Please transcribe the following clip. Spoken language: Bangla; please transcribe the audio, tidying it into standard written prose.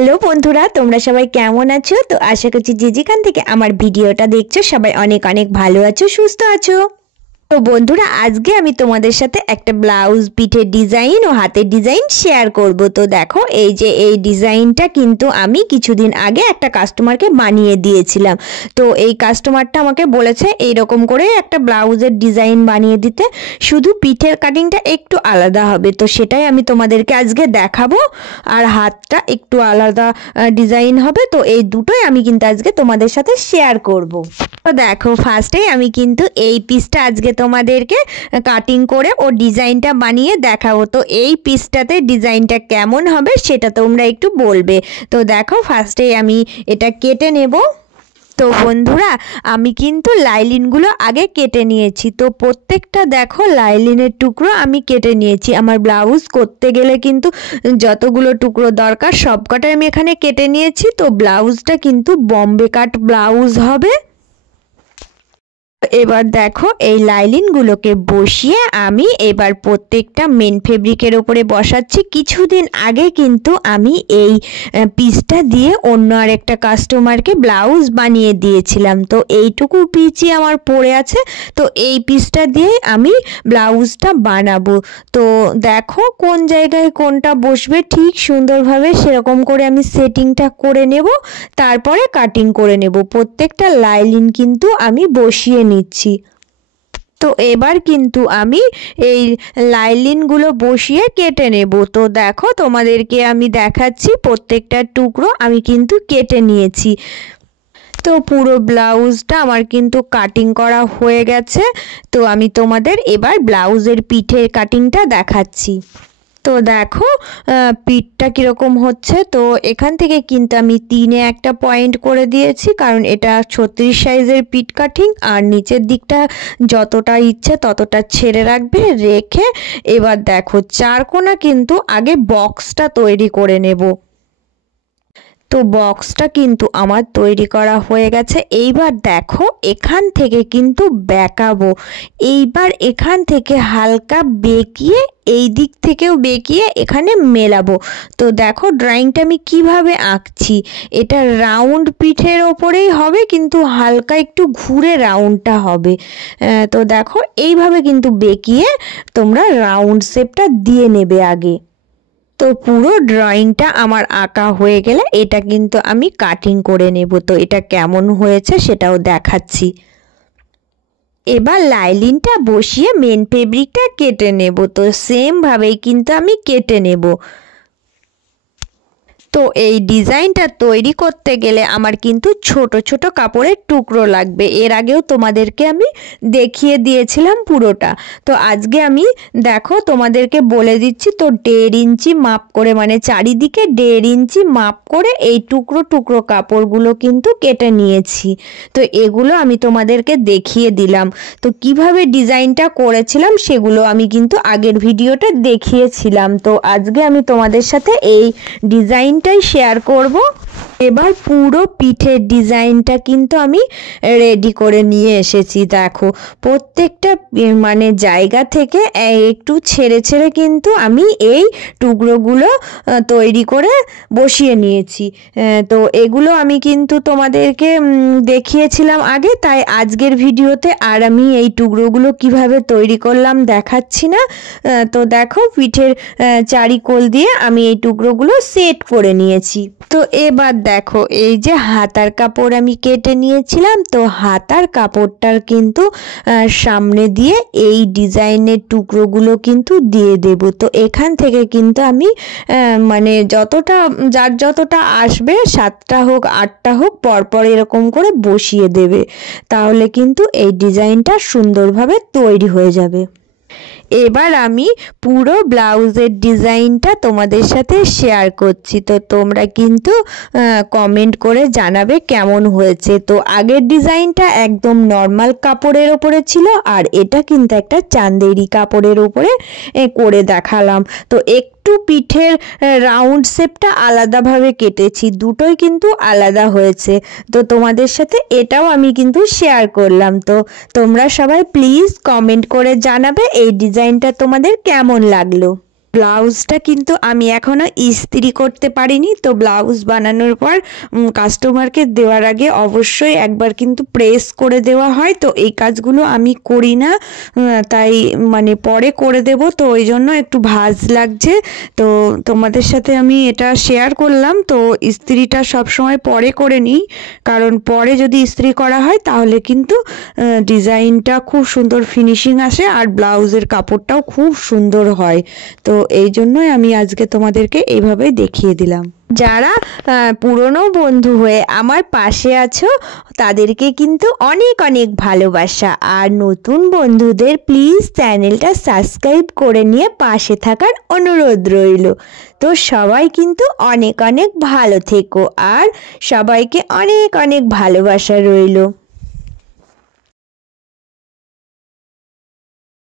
হ্যালো বন্ধুরা, তোমরা সবাই কেমন আছো? তো আশা করছি যে যেখান থেকে আমার ভিডিওটা দেখছো সবাই অনেক অনেক ভালো আছো, সুস্থ আছো। তো বন্ধুরা, আজকে আমি তোমাদের সাথে একটা ব্লাউজ পিঠের ডিজাইন ও হাতের ডিজাইন শেয়ার করব। তো দেখো, এই যে এই ডিজাইনটা কিন্তু আমি কিছুদিন আগে একটা কাস্টমারকে বানিয়ে দিয়েছিলাম। তো এই কাস্টমারটা আমাকে বলেছে এইরকম করে একটা ব্লাউজের ডিজাইন বানিয়ে দিতে, শুধু পিঠের কাটিংটা একটু আলাদা হবে। তো সেটাই আমি তোমাদেরকে আজকে দেখাবো, আর হাতটা একটু আলাদা ডিজাইন হবে। তো এই দুটোই আমি কিন্তু আজকে তোমাদের সাথে শেয়ার করব। তো দেখো, ফার্স্টেই আমি কিন্তু এই পিসটা আজকে তোমাদেরকে কাটিং করে ও ডিজাইনটা বানিয়ে দেখাবো। তো এই পিসটাতে ডিজাইনটা কেমন হবে সেটা তোমরা একটু বলবে। তো দেখো, ফার্স্টেই আমি এটা কেটে নেব। তো বন্ধুরা, আমি কিন্তু লাইলিনগুলো আগে কেটে নিয়েছি। তো প্রত্যেকটা দেখো লাইলিনের টুকরো আমি কেটে নিয়েছি। আমার ব্লাউজ করতে গেলে কিন্তু যতগুলো টুকরো দরকার সবকটাই আমি এখানে কেটে নিয়েছি। তো ব্লাউজটা কিন্তু বম্বে কাট ব্লাউজ হবে। এবার দেখো, এই লাইলিনগুলোকে বসিয়ে আমি এবার প্রত্যেকটা মেন ফেব্রিকের উপরে বসাচ্ছি। কিছুদিন আগে কিন্তু আমি এই পিসটা দিয়ে অন্য আরেকটা কাস্টমারকে ব্লাউজ বানিয়ে দিয়েছিলাম। তো এইটুকু পিসই আমার পড়ে আছে। তো এই পিসটা দিয়ে আমি ব্লাউজটা বানাবো। তো দেখো কোন জায়গায় কোনটা বসবে ঠিক সুন্দরভাবে সেরকম করে আমি সেটিংটা করে নেব, তারপরে কাটিং করে নেব। প্রত্যেকটা লাইলিন কিন্তু আমি বসিয়ে নিচ্ছি। তো এবার কিন্তু আমি এই লাইলিনগুলো বসিয়ে কেটে নেব। তো দেখো, তোমাদেরকে আমি দেখাচ্ছি প্রত্যেকটা টুকরো আমি কিন্তু কেটে নিয়েছি। তো পুরো ব্লাউজটা আমার কিন্তু কাটিং করা হয়ে গেছে। তো আমি তোমাদের এবার ব্লাউজের পিঠের কাটিংটা দেখাচ্ছি। তো দেখো পিঠটা কীরকম হচ্ছে। তো এখান থেকে কিন্তু আমি 3-এ একটা পয়েন্ট করে দিয়েছি, কারণ এটা 36 সাইজের পিঠ কাটিং। আর নিচের দিকটা যতটা ইচ্ছে ততটা ছেড়ে রাখবে, রেখে এবার দেখো 4 কোণা কিন্তু আগে বক্সটা তৈরি করে নেব। তো বক্সটা কিন্তু আমার তৈরি করা হয়ে গেছে। এইবার দেখো এখান থেকে কিন্তু বেঁকাবো। এইবার এখান থেকে হালকা বেঁকিয়ে এই দিক থেকেও বেঁকিয়ে এখানে মেলাবো। তো দেখো ড্রয়িংটা আমি কিভাবে আঁকছি। এটা রাউন্ড পিঠের ওপরেই হবে, কিন্তু হালকা একটু ঘুরে রাউন্ডটা হবে। তো দেখো এইভাবে কিন্তু বেঁকিয়ে তোমরা রাউন্ড শেপটা দিয়ে নেবে আগে। তো পুরো ড্রয়িংটা আমার আঁকা হয়ে গেলে এটা কিন্তু আমি কাটিং করে নেব। তো এটা কেমন হয়েছে সেটাও দেখাচ্ছি। এবার লাইলিনটা বসিয়ে মেন ফেব্রিকটা কেটে নেব। তো সেমভাবেই কিন্তু আমি কেটে নেব। তো এই ডিজাইনটা তৈরি করতে গেলে আমার কিন্তু ছোট ছোট কাপড়ের টুকরো লাগবে। এর আগেও তোমাদেরকে আমি দেখিয়ে দিয়েছিলাম পুরোটা। তো আজকে আমি দেখো তোমাদেরকে বলে দিচ্ছি। তো 1.5 ইঞ্চি মাপ করে, মানে চারিদিকে 1.5 ইঞ্চি মাপ করে এই টুকরো টুকরো কাপড়গুলো কিন্তু কেটে নিয়েছি। তো এগুলো আমি তোমাদেরকে দেখিয়ে দিলাম। তো কিভাবে ডিজাইনটা করেছিলাম সেগুলো আমি কিন্তু আগের ভিডিওটা দেখিয়েছিলাম। তো আজকে আমি তোমাদের সাথে এই ডিজাইনটাই শেয়ার করব। এবার পুরো পিঠের ডিজাইনটা কিন্তু আমি রেডি করে নিয়ে এসেছি। দেখো প্রত্যেকটা মানে জায়গা থেকে একটু ছেড়ে ছেড়ে কিন্তু আমি এই টুকরোগুলো তৈরি করে বসিয়ে নিয়েছি। তো এগুলো আমি কিন্তু তোমাদেরকে দেখিয়েছিলাম আগে, তাই আজকের ভিডিওতে আর আমি এই টুকরোগুলো কিভাবে তৈরি করলাম দেখাচ্ছি না। তো দেখো পিঠের চারিকোল দিয়ে আমি এই টুকরোগুলো সেট করে নিয়েছি। তো এবার দেখো এই যে হাতার কাপড় আমি কেটে নিয়েছিলাম। তো হাতার কাপড়টার কিন্তু সামনে দিয়ে এই ডিজাইনের টুকরোগুলো কিন্তু দিয়ে দেব। তো এখান থেকে কিন্তু আমি মানে যতটা যার যতটা আসবে 7টা হোক 8টা হোক পরপর এরকম করে বসিয়ে দেবে, তাহলে কিন্তু এই ডিজাইনটা সুন্দরভাবে তৈরি হয়ে যাবে। এবার আমি পুরো ব্লাউজের ডিজাইনটা তোমাদের সাথে শেয়ার করছি। তো তোমরা কিন্তু কমেন্ট করে জানাবে কেমন হয়েছে। তো আগের ডিজাইনটা একদম নর্মাল কাপড়ের ওপরে ছিল, আর এটা কিন্তু একটা চান্দেরি কাপড়ের ওপরে করে দেখালাম। তো একটু পিঠের রাউন্ড শেপটা আলাদাভাবে কেটেছি, দুটোই কিন্তু আলাদা হয়েছে। তো তোমাদের সাথে এটাও আমি কিন্তু শেয়ার করলাম। তো তোমরা সবাই প্লিজ কমেন্ট করে জানাবে এই ডিজাইনটা তোমাদের কেমন লাগলো। ব্লাউজটা কিন্তু আমি এখনো ইস্ত্রি করতে পারিনি। তো ব্লাউজ বানানোর পর কাস্টমারকে দেওয়ার আগে অবশ্যই একবার কিন্তু প্রেস করে দেওয়া হয়। তো এই কাজগুলো আমি করি না, তাই মানে পরে করে দেব, তো ওই জন্য একটু ভাঁজ লাগছে। তো তোমাদের সাথে আমি এটা শেয়ার করলাম। তো ইস্ত্রিটা সবসময় পরে করে নিই, কারণ পরে যদি ইস্ত্রি করা হয় তাহলে কিন্তু ডিজাইনটা খুব সুন্দর ফিনিশিং আসে আর ব্লাউজের কাপড়টাও খুব সুন্দর হয়। তো এই জন্যই আমি আজকে তোমাদেরকে এইভাবেই দেখিয়ে দিলাম। যারা পুরনো বন্ধু হয়ে আমার পাশে আছো তাদেরকে কিন্তু অনেক অনেক ভালোবাসা, আর নতুন বন্ধুদের প্লিজ চ্যানেলটা সাবস্ক্রাইব করে নিয়ে পাশে থাকার অনুরোধ রইল। তো সবাই কিন্তু অনেক অনেক ভালো থেকো, আর সবাইকে অনেক অনেক ভালোবাসা রইল।